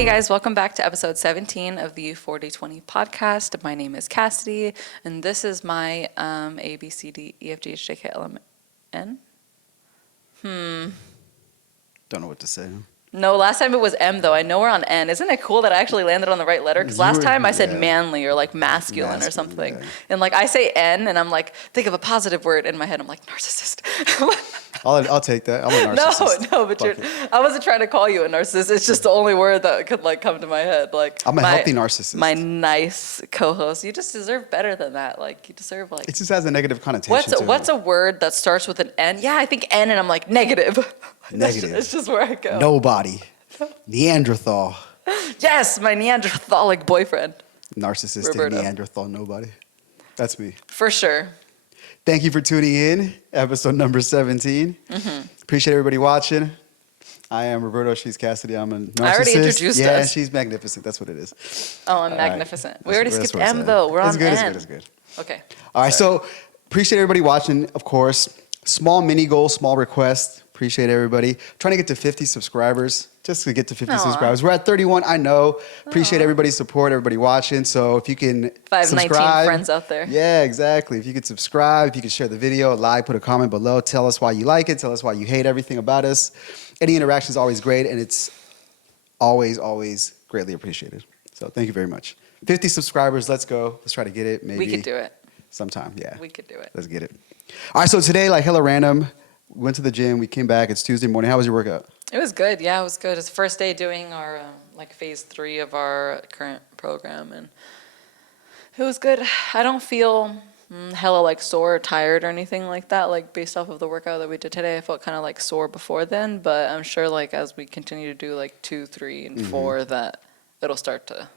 Hey guys, welcome back to episode 17 of the 40Twenty podcast. My name is Cassidy, and this is my A, B, C, D, E, F, G, H, J, K, L, M, N. Don't know what to say. No, last time it was M though. I know we're on N. Isn't it cool that I actually landed on the right letter? Because last time I said manly or like masculine or something. Yeah. And like I say N and I'm like, think of a positive word. In my head I'm like, narcissist. I'll take that. I'm a narcissist. No, but I wasn't trying to call you a narcissist. It's just the only word that could like come to my head. Like I'm a healthy narcissist. My nice co-host. You just deserve better than that. Like you deserve like. It just has a negative connotation. What's a word that starts with an N? Yeah, I think N, and I'm like negative. Negative. It's just where I go. Nobody. Neanderthal. Yes, my Neanderthalic boyfriend. Narcissistic Roberto. Neanderthal nobody. That's me. For sure. Thank you for tuning in. Episode number 17. Appreciate everybody watching. I am Roberto. She's Cassidy. I'm a narcissist. I already introduced us. Yeah, she's magnificent. That's what it is. Oh, I'm magnificent. Right. We already skipped M, though. We're on N. It's good. Okay. All right, so appreciate everybody watching, of course. Small mini goal, small request. Appreciate everybody. Trying to get to 50 subscribers, just to get to 50 subscribers. We're at 31, I know. Appreciate everybody's support, everybody watching. So if you can 519 friends out there. Yeah, exactly. If you could subscribe, if you could share the video, like, put a comment below. Tell us why you like it. Tell us why you hate everything about us. Any interaction is always great, and it's always, always greatly appreciated. So thank you very much. 50 subscribers, let's go. Let's try to get it. Maybe we could do it. Sometime, yeah. We could do it. Let's get it. All right, so today, like hella random, went to the gym. We came back. It's Tuesday morning. How was your workout? It was good. Yeah, it was good. It's the first day doing our like phase 3 of our current program, and it was good. I don't feel hella like sore or tired or anything like that. Like based off of the workout that we did today, I felt kind of like sore before then, but I'm sure like as we continue to do like 2, 3, and 4, that it'll start to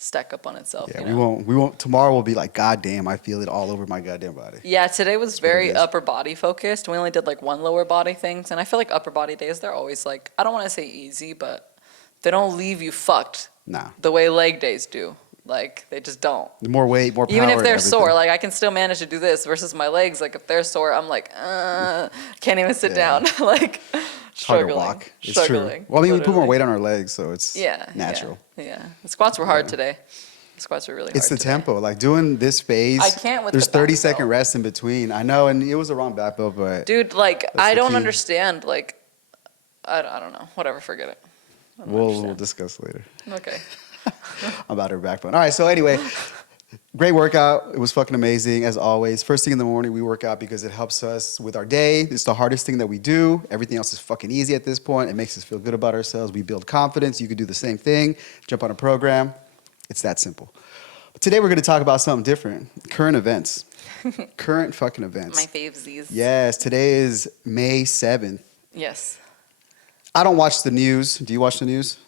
stack up on itself. Yeah, you know? we won't. Tomorrow will be like, God damn, I feel it all over my goddamn body. Yeah, today was very upper body focused. We only did like one lower body things, and I feel like upper body days, they're always like, I don't want to say easy, but they don't leave you fucked. Nah. The way leg days do. Like, they just don't. More weight, more power. Even if they're sore, like I can still manage to do this versus my legs. Like if they're sore, I'm like, can't even sit down. Like struggling. Hard to walk. It's struggling. True. Well, I mean, literally. we put more weight on our legs, so it's natural. Yeah. The squats were hard today. The squats were really hard. It's the today. tempo. Like doing this phase. I can't with there's the back 30-second belt. rest in between. I know, and it was a wrong back belt, but dude, like I don't key. understand. Like I don't know. Whatever. Forget it. We'll discuss later. Okay. About her backbone. All right, so anyway, great workout. It was fucking amazing, as always. First thing in the morning, we work out because it helps us with our day. It's the hardest thing that we do. Everything else is fucking easy at this point. It makes us feel good about ourselves. We build confidence. You could do the same thing. Jump on a program. It's that simple. But today we're going to talk about something different. Current events. Current fucking events. My favesies. Yes, today is May 7th. Yes. I don't watch the news. Do you watch the news?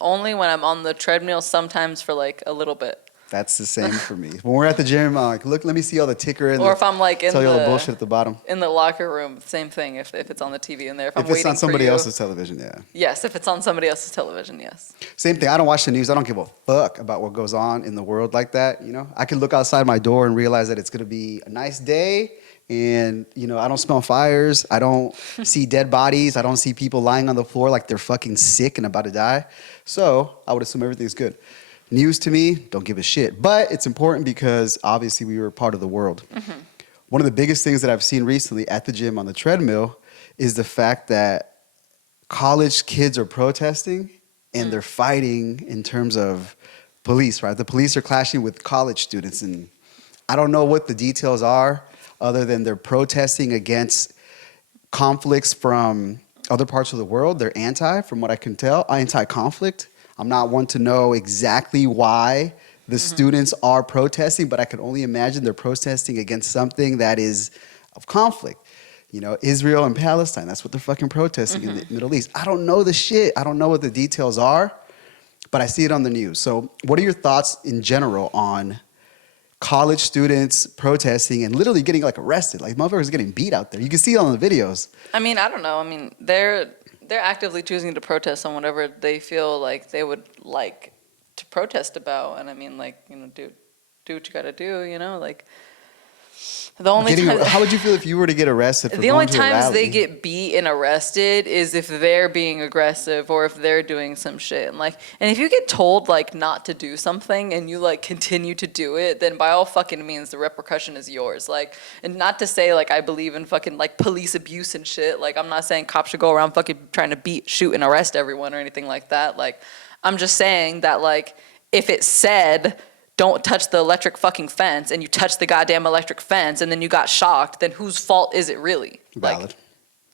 Only when I'm on the treadmill, sometimes for like a little bit. That's the same for me. When we're at the gym, I'm like, look, let me see all the ticker and or if I'm like in tell you all the the bullshit at the bottom. in the locker room, same thing. If it's on the TV in there, if I'm If waiting it's on somebody for you, else's television, yeah. Yes, if it's on somebody else's television, yes. Same thing. I don't watch the news. I don't give a fuck about what goes on in the world like that. You know, I can look outside my door and realize that it's gonna be a nice day, and you know, I don't smell fires. I don't see dead bodies. I don't see people lying on the floor like they're fucking sick and about to die. So I would assume everything's good. News to me, don't give a shit. But it's important because obviously we were part of the world. One of the biggest things that I've seen recently at the gym on the treadmill is the fact that college kids are protesting and they're fighting in terms of police, right? The police are clashing with college students, and I don't know what the details are other than they're protesting against conflicts from other parts of the world. They're from what I can tell, anti-conflict. I'm not one to know exactly why the students are protesting, but I can only imagine they're protesting against something that is of conflict. You know, Israel and Palestine, that's what they're fucking protesting in the Middle East. I don't know the shit. I don't know what the details are, but I see it on the news. So what are your thoughts in general on college students protesting and literally getting like arrested? Like motherfuckers getting beat out there. You can see it on the videos. I mean, I don't know. I mean, they're actively choosing to protest on whatever they feel like they would like to protest about. And I mean, like, you know, do what you got to do, you know, like The only time, How would you feel if you were to get arrested for the going only to a times rally? they get beat and arrested is if they're being aggressive or if they're doing some shit. And if you get told like not to do something and you like continue to do it, then by all fucking means the repercussion is yours. Like, and not to say like I believe in fucking like police abuse and shit. Like, I'm not saying cops should go around fucking trying to beat, shoot, and arrest everyone or anything like that. Like, I'm just saying that like if it said don't touch the electric fucking fence and you touch the goddamn electric fence and then you got shocked, then whose fault is it really? Valid. Like,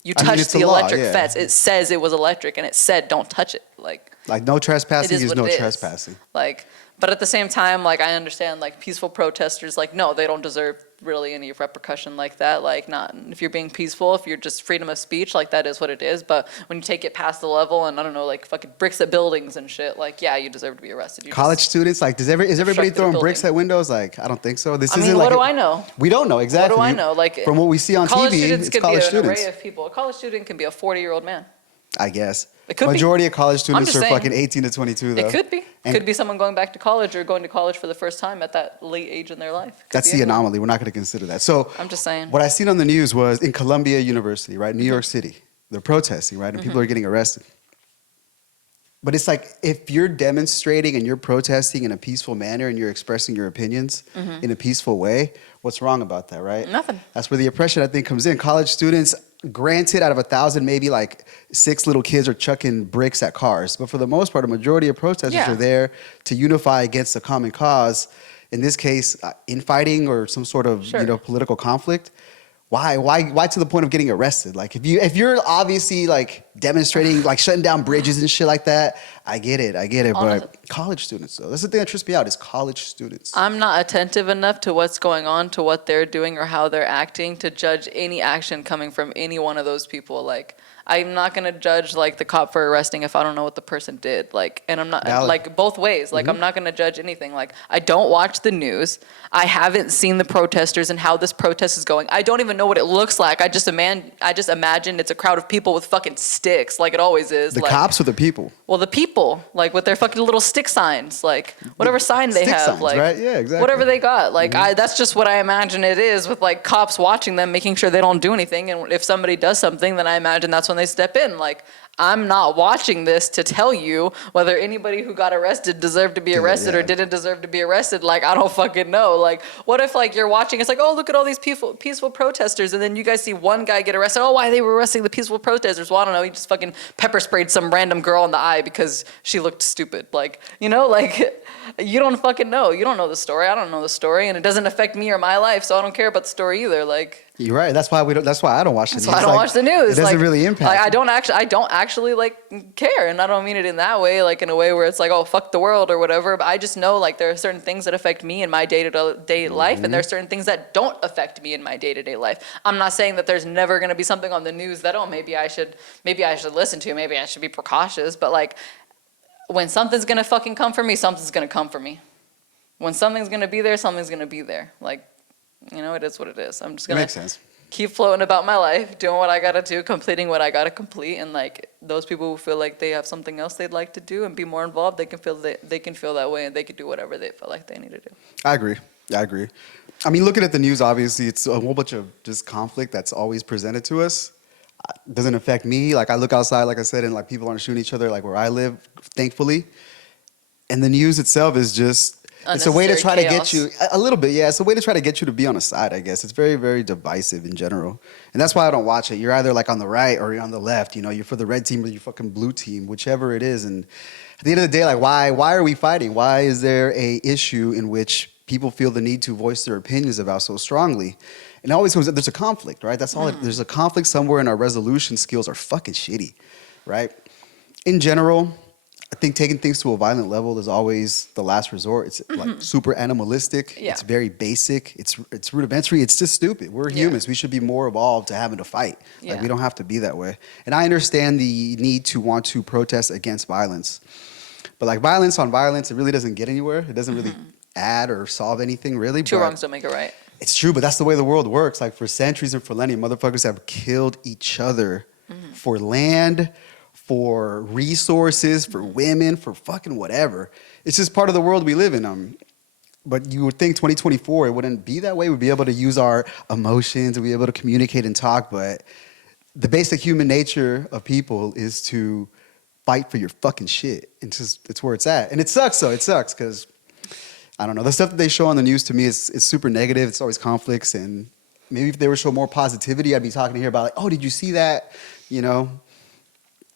you I mean, touched it's the the law, electric yeah. fence. It says it was electric and it said don't touch it. Like no trespassing it is is what no it is. trespassing. Like, but at the same time, like I understand like peaceful protesters, like no, they don't deserve really any repercussion like that. Like not if you're being peaceful, if you're just freedom of speech, like that is what it is. But when you take it past the level and I don't know, like fucking bricks at buildings and shit, like yeah, you deserve to be arrested. You College just, students, like, is everybody obstructed a throwing bricks building. at windows? Like, I don't think so. This I isn't mean, like what do I know? We don't know exactly. What do I know? Like from what we see on college TV, students it's could college be an students. array of people. A college student can be a 40-year-old man. I guess. It could be. Majority of college students just are saying. fucking 18 to 22, though. It could be. And Could be someone going back to college or going to college for the first time at that late age in their life. Could that's be the anyone. anomaly. We're not going to consider that. So I'm just saying. what I seen on the news was in Columbia University, right, New York City, they're protesting, right, and people are getting arrested. But it's like if you're demonstrating and you're protesting in a peaceful manner and you're expressing your opinions in a peaceful way, what's wrong about that, right? Nothing. That's where the oppression, I think, comes in. College students, granted, out of 1,000, maybe like 6 little kids are chucking bricks at cars. But for the most part, a majority of protesters Yeah. are there to unify against a common cause. In this case, infighting or some sort of Sure. political conflict. Why to the point of getting arrested? Like if you're obviously like demonstrating, like shutting down bridges and shit like that, I get it. Honestly. But college students though, that's the thing that trips me out is college students. I'm not attentive enough to what's going on, to what they're doing or how they're acting to judge any action coming from any one of those people. Like, I'm not gonna judge like the cop for arresting if I don't know what the person did. Like, and I'm not Valid. like both ways. Like, I'm not gonna judge anything. Like, I don't watch the news. I haven't seen the protesters and how this protest is going. I don't even know what it looks like. I just imagine it's a crowd of people with fucking sticks, like it always is. The like, cops or the people? Well, the people, like with their fucking little stick signs, like whatever sign they stick have, signs, like right? Yeah, exactly. whatever they got. Like that's just what I imagine it is with like cops watching them, making sure they don't do anything. And if somebody does something, then I imagine that's when they step in. Like, I'm not watching this to tell you whether anybody who got arrested deserved to be arrested or yeah. didn't deserve to be arrested. Like, I don't fucking know. Like, what if like you're watching, it's like, oh, look at all these peaceful protesters, and then you guys see one guy get arrested. Oh, why they were arresting the peaceful protesters? Well, I don't know. He just fucking pepper sprayed some random girl in the eye because she looked stupid. Like, you know, like you don't fucking know. You don't know the story. I don't know the story, and it doesn't affect me or my life, so I don't care about the story either. Like. You're right. That's why That's why I don't watch the news. So I don't watch the news. It doesn't like, really impact. Like, I don't actually like care, and I don't mean it in that way, like in a way where it's like, oh, fuck the world or whatever. But I just know like there are certain things that affect me in my day-to-day life, and there are certain things that don't affect me in my day-to-day life. I'm not saying that there's never going to be something on the news that maybe I should listen to, maybe I should be precautious. But like when something's gonna fucking come for me, something's gonna come for me. When something's gonna be there, something's gonna be there. Like, you know, it is what it is. I'm just gonna. Makes sense. Keep floating about my life, doing what I gotta do, completing what I gotta complete, and like those people who feel like they have something else they'd like to do and be more involved, they can feel that way, and they can do whatever they feel like they need to do. I agree. I mean, looking at the news, obviously, it's a whole bunch of just conflict that's always presented to us. It doesn't affect me. Like I look outside, like I said, and like people aren't shooting each other, like where I live, thankfully. And the news itself is just. It's a way to try to get you a little bit, yeah. It's a way to try to get you to be on a side, I guess. It's very, very divisive in general, and that's why I don't watch it. You're either like on the right or you're on the left. You know, you're for the red team or you're fucking blue team, whichever it is. And at the end of the day, like, why are we fighting? Why is there a issue in which people feel the need to voice their opinions about so strongly? And it always comes. There's a conflict, right? That's all. There's a conflict somewhere, and our resolution skills are fucking shitty, right? In general. I think taking things to a violent level is always the last resort. It's like super animalistic. Yeah. It's very basic. It's rudimentary. It's just stupid. We're humans. We should be more evolved to having to fight. Yeah. Like we don't have to be that way. And I understand the need to want to protest against violence. But like violence on violence, it really doesn't get anywhere. It doesn't really add or solve anything really. Two but wrongs don't make it right. it's true, but that's the way the world works. Like for centuries and for millennia, motherfuckers have killed each other for land, for resources, for women, for fucking whatever. It's just part of the world we live in. But you would think 2024, it wouldn't be that way. We'd be able to use our emotions and be able to communicate and talk. But the basic human nature of people is to fight for your fucking shit. It's where it's at. And it sucks, though. It sucks because, I don't know. The stuff that they show on the news to me is super negative. It's always conflicts. And maybe if they were show more positivity, I'd be talking to here about, like, oh, did you see that? You know,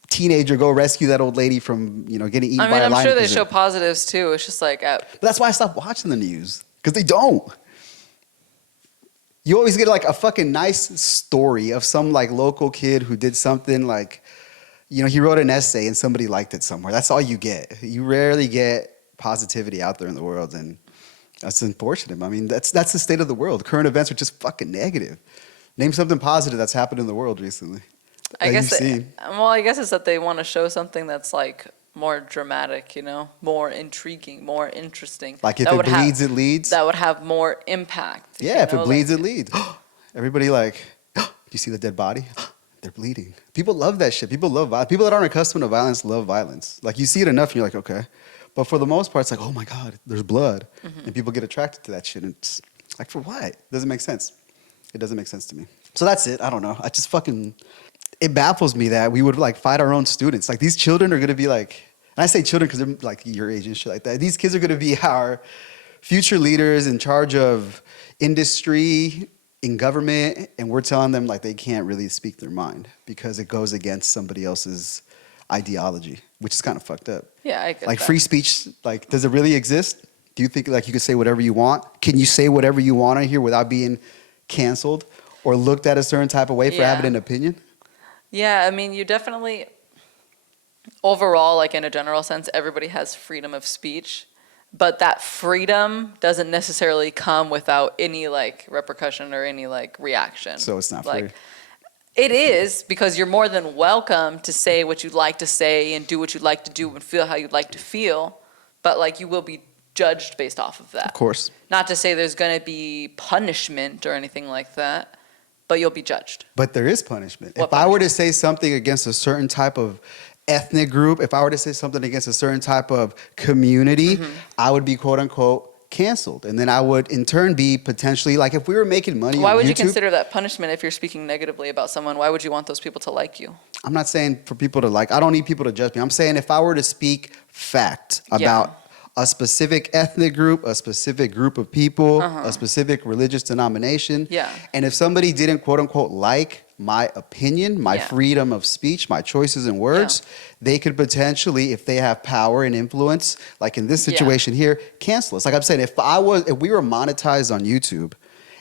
teenager go rescue that old lady from, getting eaten by a lion. I'm sure they show positives too. It's just like, but that's why I stopped watching the news, because they don't. You always get like a fucking nice story of some like local kid who did something like, he wrote an essay and somebody liked it somewhere. That's all you get. You rarely get positivity out there in the world, and that's unfortunate. I mean, that's the state of the world. Current events are just fucking negative. Name something positive that's happened in the world recently. I guess it's that they want to show something that's like more dramatic, more intriguing, more interesting. Like if it bleeds, it leads. That would have more impact. Yeah, if it bleeds, it leads. Everybody like, do you see the dead body? They're bleeding. People love that shit. People love violence. People that aren't accustomed to violence love violence. Like you see it enough, and you're like, okay. But for the most part, it's like, oh my God, there's blood, and people get attracted to that shit. And it's like, for what? It doesn't make sense. It doesn't make sense to me. So that's it. I don't know. It baffles me that we would like fight our own students. Like these children are going to be like, and I say children because they're like your age and shit like that. These kids are going to be our future leaders in charge of industry, in government, and we're telling them like they can't really speak their mind because it goes against somebody else's ideology, which is kind of fucked up. Yeah, I get like that. Free speech, like does it really exist? Do you think like you could say whatever you want? Can you say whatever you want on here without being canceled or looked at a certain type of way for having an opinion? Yeah, I mean, you definitely, overall, like in a general sense, everybody has freedom of speech, but that freedom doesn't necessarily come without any like repercussion or any like reaction. So it's not free. It is, because you're more than welcome to say what you'd like to say and do what you'd like to do and feel how you'd like to feel, but like you will be judged based off of that. Of course. Not to say there's going to be punishment or anything like that, but you'll be judged. But there is punishment. What If I were to say something against a certain type of ethnic group, if I were to say something against a certain type of community, I would be quote unquote canceled. And then I would in turn be potentially, like if we were making money Why on would you YouTube, consider that punishment if you're speaking negatively about someone? Why would you want those people to like you? I'm not saying for people to like, I don't need people to judge me. I'm saying if I were to speak fact about a specific ethnic group, a specific group of people, a specific religious denomination. Yeah. And if somebody didn't quote unquote like my opinion, my freedom of speech, my choices and words, they could potentially, if they have power and influence, like in this situation here, cancel us. Like I'm saying, if we were monetized on YouTube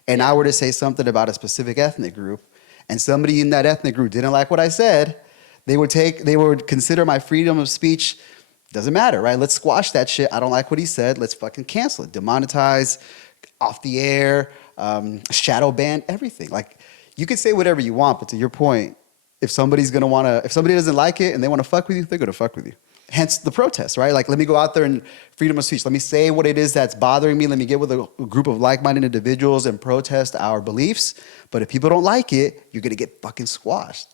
and I were to say something about a specific ethnic group and somebody in that ethnic group didn't like what I said, they would consider my freedom of speech. Doesn't matter, right? Let's squash that shit. I don't like what he said. Let's fucking cancel it. Demonetize, off the air, shadow ban, everything. Like, you can say whatever you want, but to your point, if somebody doesn't like it and they want to fuck with you, they're going to fuck with you. Hence the protest, right? Like, let me go out there and freedom of speech. Let me say what it is that's bothering me. Let me get with a group of like-minded individuals and protest our beliefs. But if people don't like it, you're going to get fucking squashed.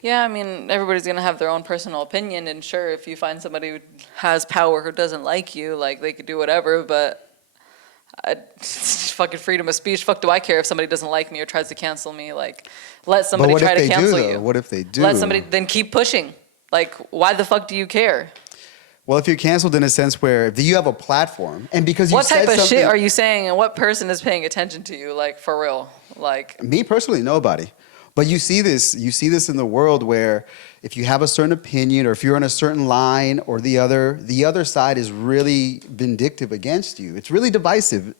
Yeah, I mean, everybody's going to have their own personal opinion, and sure, if you find somebody who has power who doesn't like you, like, they could do whatever, but it's fucking freedom of speech. Fuck do I care if somebody doesn't like me or tries to cancel me? Like, let somebody try to cancel you. What if they do? Let somebody, then keep pushing. Like, why the fuck do you care? Well, if you're canceled in a sense where you have a platform, and because you what said type of shit are you saying, and what person is paying attention to you? Like, for real? Like, me personally, nobody. But you see this in the world where if you have a certain opinion or if you're on a certain line or the other side is really vindictive against you. It's really divisive.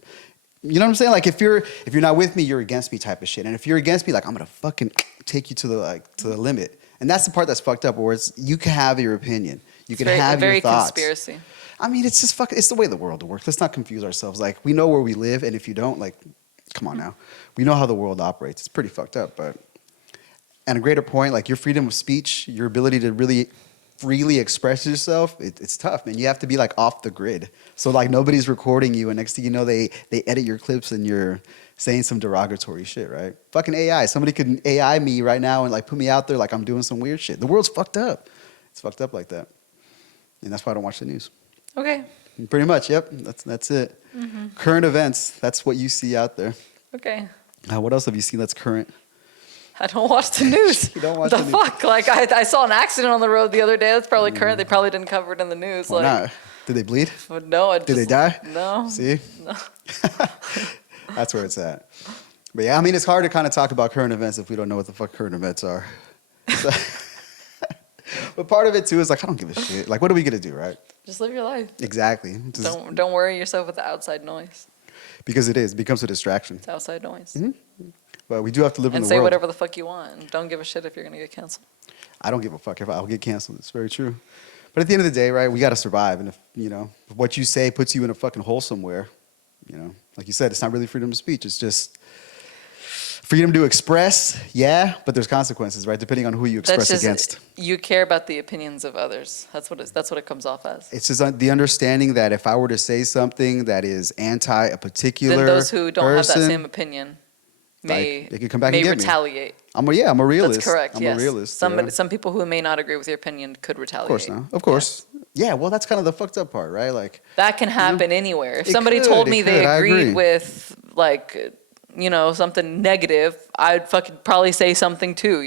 You know what I'm saying? Like if you're not with me, you're against me type of shit. And if you're against me, like I'm gonna fucking take you to the limit. And that's the part that's fucked up, where you can have your opinion. You can have your thoughts. Very conspiracy. I mean, it's just it's the way the world works. Let's not confuse ourselves. Like we know where we live, and if you don't, like, come on now. We know how the world operates. It's pretty fucked up, but at a greater point, like your freedom of speech, your ability to really freely express yourself, it's tough, man. You have to be like off the grid. So like nobody's recording you, and next thing you know, they edit your clips and you're saying some derogatory shit, right? Fucking AI. Somebody could AI me right now and like put me out there like I'm doing some weird shit. The world's fucked up. It's fucked up like that. And that's why I don't watch the news. Okay. Pretty much, yep. That's it. Current events, that's what you see out there. Okay. What else have you seen that's current? I don't watch the news. You don't watch the the news? fuck? Like, I saw an accident on the road the other day. That's probably current. They probably didn't cover it in the news. Why like, not? Did they bleed? But no, Did they die? No. See? No. That's where it's at. But yeah, I mean, it's hard to kind of talk about current events if we don't know what the fuck current events are. So, but part of it too is like, I don't give a shit. Like, what are we gonna do, right? Just live your life. Exactly. Just, Don't worry yourself with the outside noise. because it becomes a distraction. It's outside noise. But we do have to live in And the say world. whatever the fuck you want. And don't give a shit if you're gonna get canceled. I don't give a fuck if I'll get canceled. It's very true. But at the end of the day, right, we got to survive. And if, if what you say puts you in a fucking hole somewhere, like you said, it's not really freedom of speech. It's just freedom to express, yeah, but there's consequences, right, depending on who you express against. You care about the opinions of others. That's what it comes off as. It's just the understanding that if I were to say something that is anti a particular Then those who don't have that person, same opinion may they could come back and get me. retaliate. I'm a realist. That's correct. I'm yes. a realist. Some people who may not agree with your opinion could retaliate. Of course not. Of course. Yeah, well, that's kind of the fucked up part, right? Like That can happen anywhere. If It somebody could, told it me could, they I agree. agreed with like something negative, I'd fucking probably say something too.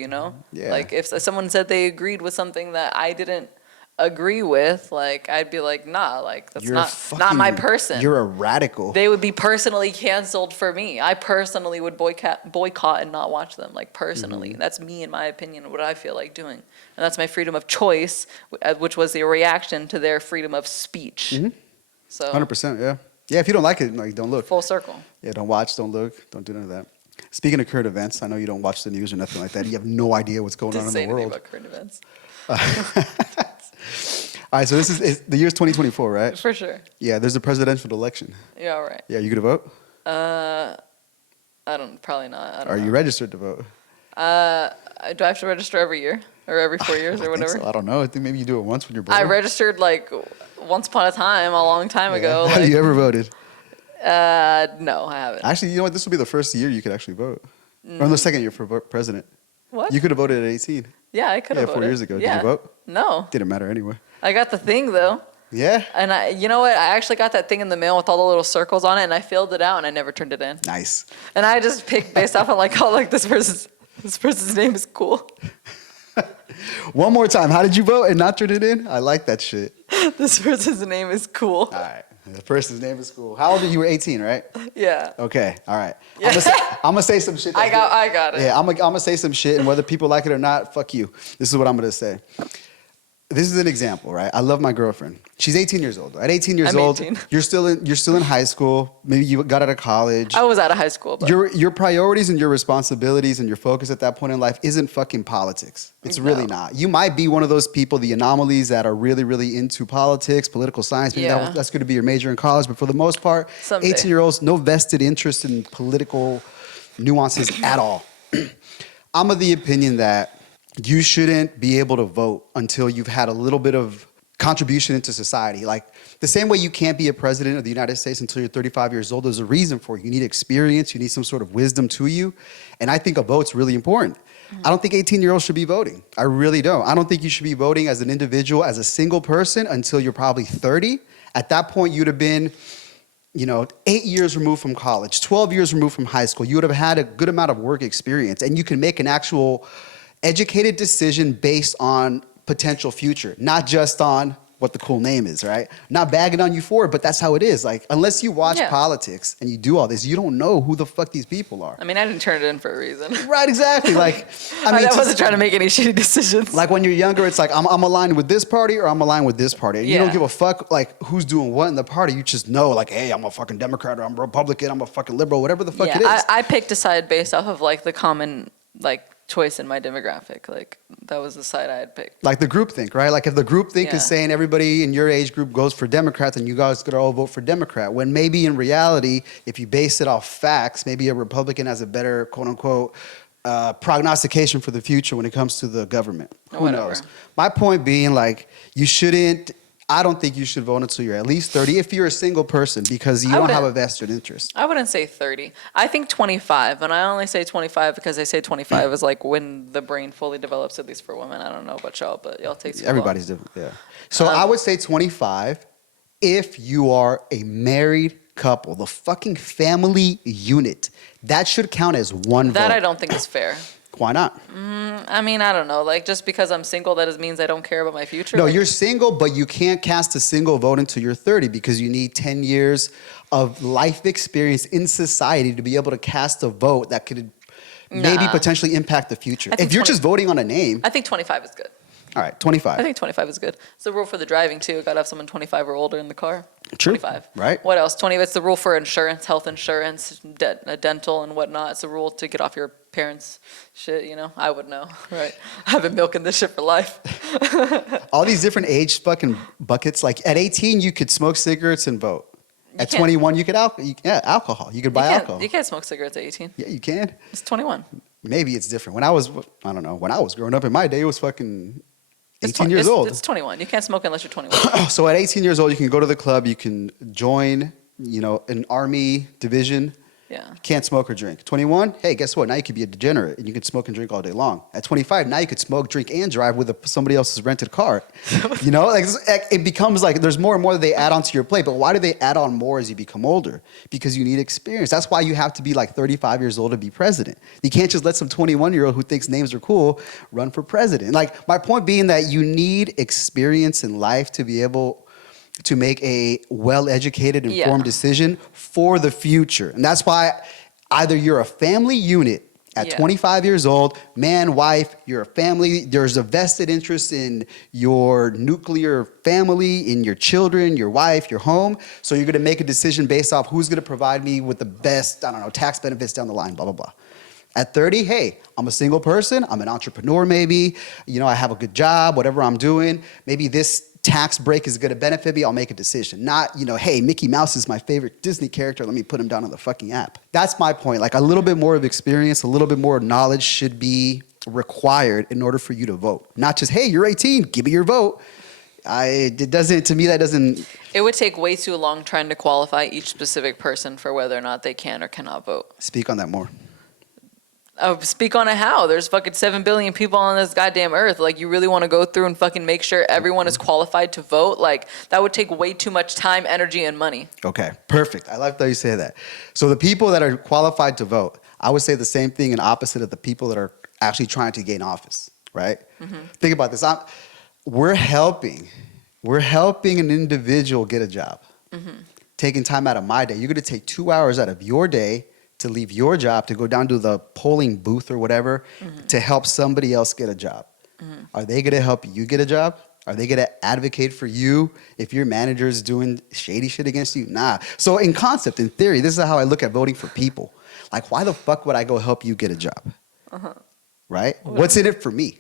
Yeah. Like if someone said they agreed with something that I didn't agree with, like I'd be like, nah, like that's not my person. You're a radical. They would be personally canceled for me. I personally would boycott and not watch them. Like personally, that's me in my opinion, what I feel like doing, and that's my freedom of choice, which was the reaction to their freedom of speech. So 100%, yeah. Yeah, if you don't like it, like don't look. full circle. Yeah, don't watch, don't look, don't do none of that. Speaking of current events, I know you don't watch the news or nothing like that. You have no idea what's going on Didn't in say the anything world. about current events. All right, so the year's 2024, right? For sure. Yeah, there's a presidential election. Yeah, all right. Yeah, you gonna vote? Probably not. I don't Are know. you registered to vote? Do I have to register every year or every 4 years or I think whatever? so. I don't know. I think maybe you do it once when you're born. I registered like once upon a time, a long time ago. Have Like, you ever voted? no, I haven't. Actually, you know what? This will be the first year you could actually vote. Or the second year for president. What? You could have voted at 18. Yeah, I could have Yeah, voted. 4 years ago. Yeah. Did you vote? No. Didn't matter anyway. I got the thing though. Yeah? And you know what? I actually got that thing in the mail with all the little circles on it, and I filled it out, and I never turned it in. Nice. And I just picked based off of like, oh, like this person's name is cool. One more time. How did you vote and not turn it in? I like that shit. This person's name is cool. All right. The person's name is cool. How old are you? You were 18, right? Yeah. Okay. All right. Yeah. I'm gonna say some shit. I got it. Yeah, I'm gonna say some shit, and whether people like it or not, fuck you. This is what I'm gonna say. This is an example, right? I love my girlfriend. She's 18 years old. At 18 years I'm old, 18. you're still in high school. Maybe you got out of college. I was out of high school, but Your priorities and your responsibilities and your focus at that point in life isn't fucking politics. It's really not. You might be one of those people, the anomalies that are really, really into politics, political science. Maybe Yeah. that's going to be your major in college. But for the most part, Someday. 18-year-olds, no vested interest in political nuances at all. I'm of the opinion that you shouldn't be able to vote until you've had a little bit of contribution into society. Like the same way you can't be a president of the United States until you're 35 years old, there's a reason for it. You need experience, you need some sort of wisdom to you. And I think a vote's really important. I don't think 18-year-olds should be voting. I really don't. I don't think you should be voting as an individual, as a single person until you're probably 30. At that point, you'd have been 8 years removed from college, 12 years removed from high school. You would have had a good amount of work experience, and you can make an actual educated decision based on potential future, not just on what the cool name is, right? Not bagging on you for it, but that's how it is. Like, unless you watch politics and you do all this, you don't know who the fuck these people are. I mean, I didn't turn it in for a reason. Right, exactly. Like, I wasn't trying to make any shitty decisions. like when you're younger, it's like, I'm aligned with this party or I'm aligned with this party. And you don't Yeah. give a fuck, like, who's doing what in the party. You just know, like, hey, I'm a fucking Democrat or I'm a Republican, I'm a fucking liberal, whatever the fuck it is. I picked a side based off of like the common like choice in my demographic. Like that was the side I had picked. Like the groupthink, right? Like if the groupthink Yeah. is saying everybody in your age group goes for Democrat, then you guys could all vote for Democrat. When maybe in reality, if you base it off facts, maybe a Republican has a better, quote unquote, prognostication for the future when it comes to the government. Who Whatever. knows? My point being, like, I don't think you should vote until you're at least 30 if you're a single person because you don't have a vested interest. I wouldn't say 30. I think 25. And I only say 25 because they say 25 is like when the brain fully develops, at least for women. I don't know about y'all, but y'all take too long. Everybody's different, yeah. So I would say 25 if you are a married couple, the fucking family unit, that should count as one That vote. I don't think is fair. Why not? I mean, I don't know. Like, just because I'm single, that means I don't care about my future. No, Like, you're single, but you can't cast a single vote until you're 30 because you need 10 years of life experience in society to be able to cast a vote that could maybe Nah. potentially impact the future. I think If you're 20 just voting on a name, I think 25 is good. all right, 25. I think 25 is good. It's the rule for the driving too. Got to have someone 25 or older in the car. True. 25. Right. What else? 20. It's the rule for insurance, health insurance, dental and whatnot. It's a rule to get off your parents' shit. You know, I would know, right? I've been milking this shit for life. All these different age fucking buckets. Like at 18, you could smoke cigarettes and vote. At can't. 21, you could alcohol. You could buy alcohol. You can't smoke cigarettes at 18. Yeah, you can. It's 21. Maybe it's different. I don't know. When I was growing up in my day, it was fucking 18 years old. It's 21. You can't smoke unless you're 21. So at 18 years old, you can go to the club. You can join, an army division. Yeah. Can't smoke or drink. 21, hey, guess what? Now you could be a degenerate and you can smoke and drink all day long. At 25, now you could smoke, drink, and drive with somebody else's rented car. It becomes like there's more and more that they add onto your plate. But why do they add on more as you become older? Because you need experience. That's why you have to be like 35 years old to be president. You can't just let some 21-year-old who thinks names are cool run for president. Like my point being that you need experience in life to be able to make a well-educated, informed decision for the future. And that's why either you're a family unit at 25 years old, man, wife, you're a family, there's a vested interest in your nuclear family, in your children, your wife, your home. So you're gonna make a decision based off who's gonna provide me with the best, tax benefits down the line, blah, blah, blah. At 30, hey, I'm a single person, I'm an entrepreneur maybe, I have a good job, whatever I'm doing, maybe this tax break is going to benefit me, I'll make a decision. Not, hey, Mickey Mouse is my favorite Disney character, let me put him down on the fucking app. That's my point. Like a little bit more of experience, a little bit more knowledge should be required in order for you to vote. Not just, hey, you're 18, give me your vote. It would take way too long trying to qualify each specific person for whether or not they can or cannot vote. Speak on that more. Oh, speak on it how? There's fucking 7 billion people on this goddamn earth. Like, you really want to go through and fucking make sure everyone is qualified to vote? Like, that would take way too much time, energy, and money. Okay, perfect. I like that you say that. So the people that are qualified to vote, I would say the same thing and opposite of the people that are actually trying to gain office, right? Mm-hmm. Think about this. We're helping an individual get a job. Mm-hmm. Taking time out of my day. You're going to take 2 hours out of your day to leave your job, to go down to the polling booth or whatever, to help somebody else get a job. Are they going to help you get a job? Are they going to advocate for you if your manager is doing shady shit against you? Nah. So in concept, in theory, this is how I look at voting for people. Like, why the fuck would I go help you get a job? Right? What's in it for me?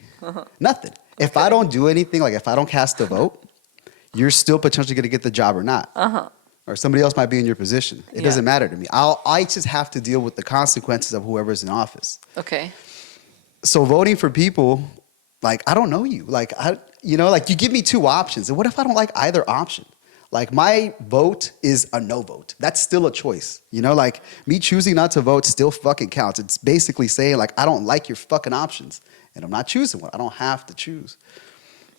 Nothing. Okay. If I don't do anything, like if I don't cast a vote, you're still potentially going to get the job or not. Or somebody else might be in your position. It doesn't matter to me. I just have to deal with the consequences of whoever's in office. Okay. So voting for people, like, I don't know you. Like, you give me two options. And what if I don't like either option? Like, my vote is a no vote. That's still a choice. Like, me choosing not to vote still fucking counts. It's basically saying, like, I don't like your fucking options. And I'm not choosing one. I don't have to choose.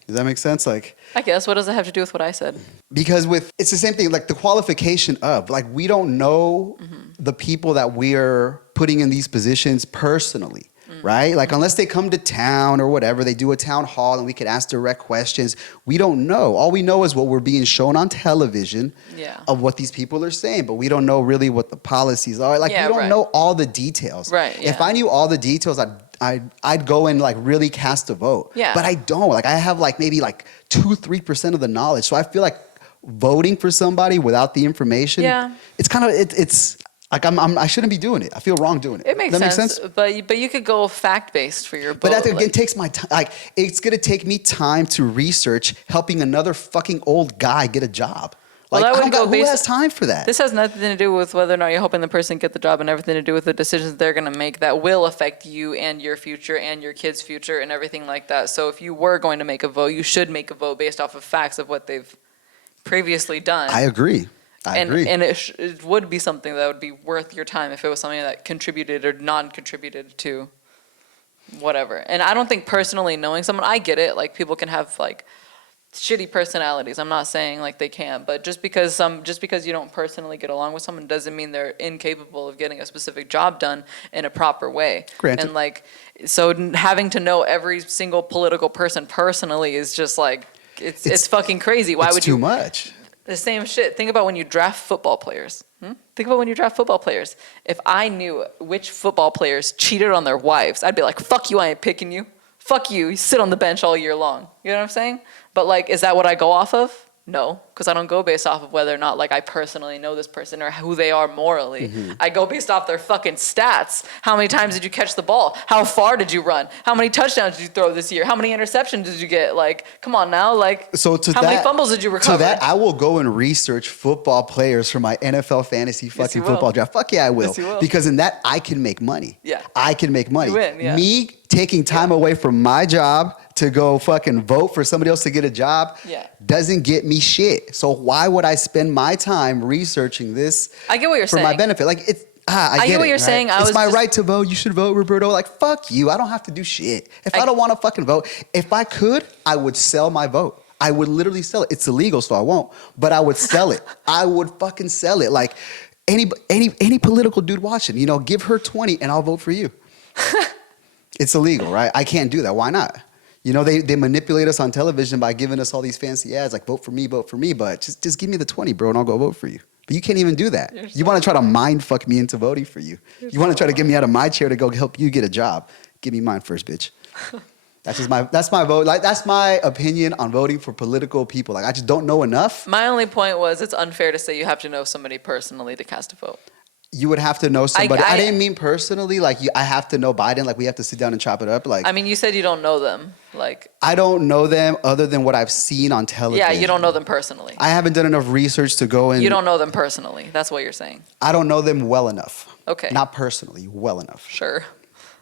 Does that make sense? Like, I guess. What does it have to do with what I said? Because it's the same thing, like the qualification of, like, we don't know the people that we're putting in these positions personally, right? Like, unless they come to town or whatever, they do a town hall and we could ask direct questions. We don't know. All we know is what we're being shown on television of what these people are saying, but we don't know really what the policies are. Like, we don't know all the details. Right. Yeah. If I knew all the details, I'd go and like really cast a vote. Yeah. But I don't. Like, I have like maybe like 2-3% of the knowledge. So I feel like voting for somebody without the information, it's kind of it's like I shouldn't be doing it. I feel wrong doing it. It makes sense. Make sense? But you could go fact-based for your vote. But that again takes my time. Like, it's gonna take me time to research helping another fucking old guy get a job. Like, who has time for that? This has nothing to do with whether or not you're helping the person get the job, and everything to do with the decisions they're going to make that will affect you and your future and your kids' future and everything like that. So if you were going to make a vote, you should make a vote based off of facts of what they've previously done. I agree. I agree. And it would be something that would be worth your time if it was something that contributed or non-contributed to whatever. And I don't think personally knowing someone, I get it. Like, people can have like shitty personalities. I'm not saying like they can't, but just because you don't personally get along with someone doesn't mean they're incapable of getting a specific job done in a proper way. Granted. And like, so having to know every single political person personally is just like, it's fucking crazy. Why would too you? much. The same shit. Think about when you draft football players. Think about when you draft football players. If I knew which football players cheated on their wives, I'd be like, fuck you, I ain't picking you. Fuck you, you sit on the bench all year long. You know what I'm saying? But like, is that what I go off of? No, because I don't go based off of whether or not like I personally know this person or who they are morally. I go based off their fucking stats. How many times did you catch the ball? How far did you run? How many touchdowns did you throw this year? How many interceptions did you get? Like, come on now, like, how many fumbles did you recover? To that, I will go and research football players for my NFL fantasy fucking football draft. Fuck yeah, I will. Yes, you will. Because in that, I can make money. Yeah. I can make money. You win, yeah. Me taking time away from my job to go fucking vote for somebody else to get a job doesn't get me shit. So why would I spend my time researching this I get what you're for saying. my benefit? Like, it's, I get what it, you're right? saying. It's my right to vote. You should vote, Roberto. Like, fuck you. I don't have to do shit. If I don't want to fucking vote, if I could, I would sell my vote. I would literally sell it. It's illegal, so I won't. But I would sell it. I would fucking sell it. Like, any political dude watching, give her 20 and I'll vote for you. It's illegal, right? I can't do that. Why not? They manipulate us on television by giving us all these fancy ads like vote for me, but just give me the 20, bro, and I'll go vote for you. But you can't even do that. You want to try to mind fuck me into voting for you. You want to try to get me out of my chair to go help you get a job. Give me mine first, bitch. That's my vote. Like, that's my opinion on voting for political people. Like, I just don't know enough. My only point was it's unfair to say you have to know somebody personally to cast a vote. You would have to know somebody. I didn't mean personally. Like, I have to know Biden. Like, we have to sit down and chop it up. Like, I mean, you said you don't know them. Like, I don't know them other than what I've seen on television. Yeah, you don't know them personally. I haven't done enough research to go and. You don't know them personally. That's what you're saying. I don't know them well enough. Okay. Not personally, well enough. Sure.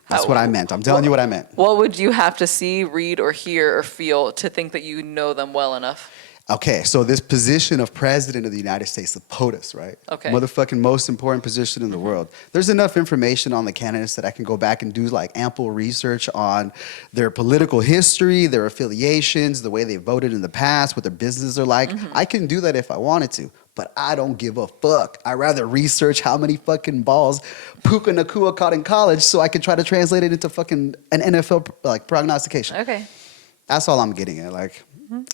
That's what I meant. I'm telling you what I meant. What would you have to see, read, or hear, or feel to think that you know them well enough? Okay, so this position of president of the United States, the POTUS, right? Okay. Motherfucking most important position in the world. There's enough information on the candidates that I can go back and do like ample research on their political history, their affiliations, the way they voted in the past, what their businesses are like. I can do that if I wanted to, but I don't give a fuck. I'd rather research how many fucking balls Puka Nakua caught in college so I can try to translate it into fucking an NFL like prognostication. Okay. That's all I'm getting at. Like,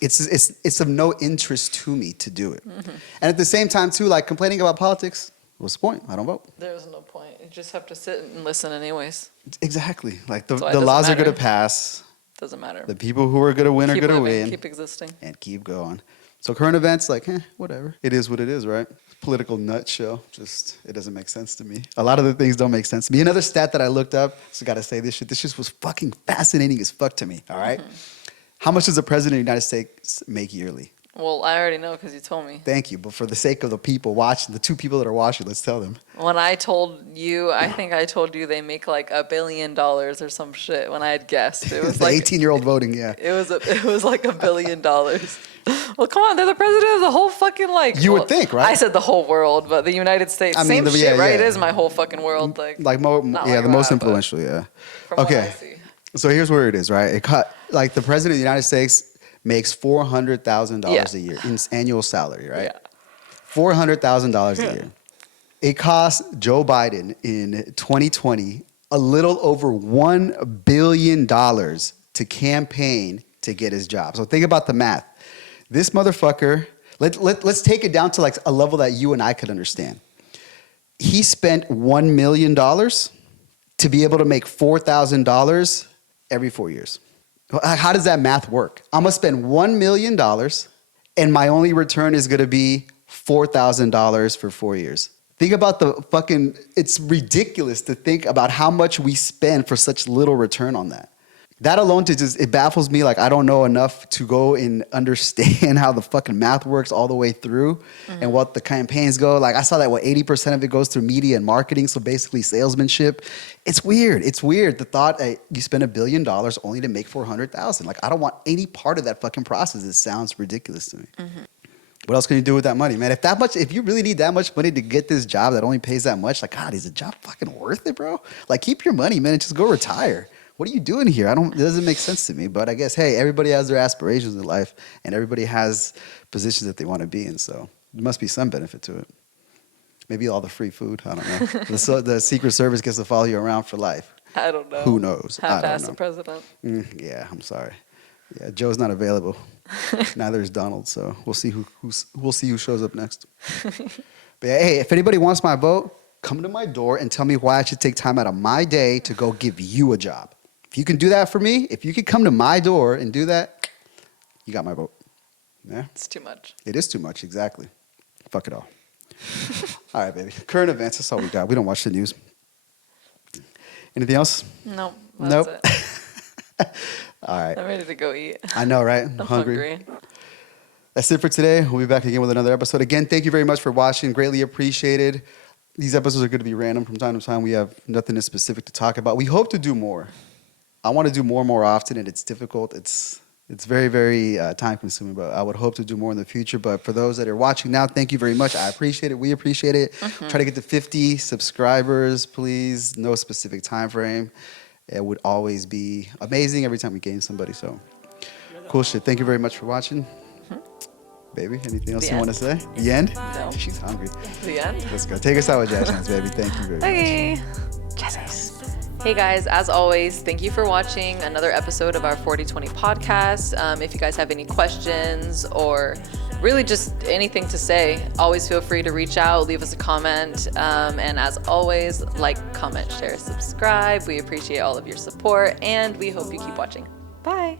it's of no interest to me to do it. And at the same time, too, like complaining about politics, what's the point? I don't vote. There's no point. You just have to sit and listen anyways. Exactly. Like the doesn't laws are matter. going to pass. Doesn't matter. The people who are going to win are Keep going to living, win. keep existing. And keep going. So current events, like, whatever. It is what it is, right? Political nutshell. Just, it doesn't make sense to me. A lot of the things don't make sense to me. Another stat that I looked up, so got to say this shit. This shit was fucking fascinating as fuck to me, all right? How much does the president of the United States make yearly? Well, I already know because you told me. Thank you. But for the sake of the people watching, the two people that are watching, let's tell them. When I told you, I think I told you they make like $1 billion or some shit when I had guessed. It was The like 18-year-old voting, yeah. It was like $1 billion. Well, come on, they're the president of the whole fucking like. You would think, right? I said the whole world, but the United States. I mean, same shit, right? yeah. It is my whole fucking world, the not most like that, influential, yeah. From what I see. So here's where it is, right? Like the president of the United States makes $400,000 a year in annual salary, right? Yeah. $400,000 a year. It cost Joe Biden in 2020 a little over $1 billion to campaign to get his job. So think about the math. This motherfucker, let's take it down to like a level that you and I could understand. He spent $1 million to be able to make $4,000 every 4 years. How does that math work? I'm gonna spend $1 million and my only return is gonna be $4,000 for 4 years. Think about it's ridiculous to think about how much we spend for such little return on that. That alone it baffles me. Like, I don't know enough to go and understand how the fucking math works all the way through and what the campaigns go. Like, I saw that 80% of it goes through media and marketing. So basically salesmanship. It's weird. It's weird. The thought that you spend $1 billion only to make 400,000. Like, I don't want any part of that fucking process. It sounds ridiculous to me. What else can you do with that money, man? If you really need that much money to get this job that only pays that much, like, God, is the job fucking worth it, bro? Like, keep your money, man, and just go retire. what are you doing here? It doesn't make sense to me. But I guess, hey, everybody has their aspirations in life, and everybody has positions that they want to be in. So there must be some benefit to it. Maybe all the free food. I don't know. The Secret Service gets to follow you around for life. I don't know. Who knows? I don't Half-ass know. the president. Yeah, I'm sorry. Yeah, Joe's not available. Neither is Donald. So we'll see who shows up next. But yeah, hey, if anybody wants my vote, come to my door and tell me why I should take time out of my day to go give you a job. If you can do that for me, if you can come to my door and do that, you got my vote. Yeah, It's too much. it is too much. Exactly. Fuck it all. All right, baby. Current events. That's all we got. We don't watch the news. Anything else? No, Nope. that's it. All right. I'm ready to go eat. I know, right? I'm hungry. That's it for today. We'll be back again with another episode. Again, thank you very much for watching. Greatly appreciated. These episodes are going to be random from time to time. We have nothing specific to talk about. We hope to do more. I want to do more often, and it's difficult. It's very, very time consuming, but I would hope to do more in the future. But for those that are watching now, thank you very much. I appreciate it. We appreciate it. Try to get to 50 subscribers, please. No specific time frame. It would always be amazing every time we gain somebody. So cool shit. Thank you very much for watching. Baby, anything else you want to say? The end? No. She's hungry. The end? Let's go. Take us out with jazz hands, baby. Thank you very much. Okay. Hey guys, as always, thank you for watching another episode of our 4020 podcast. If you guys have any questions or really just anything to say, always feel free to reach out, leave us a comment. And as always, like, comment, share, subscribe. We appreciate all of your support and we hope you keep watching. Bye.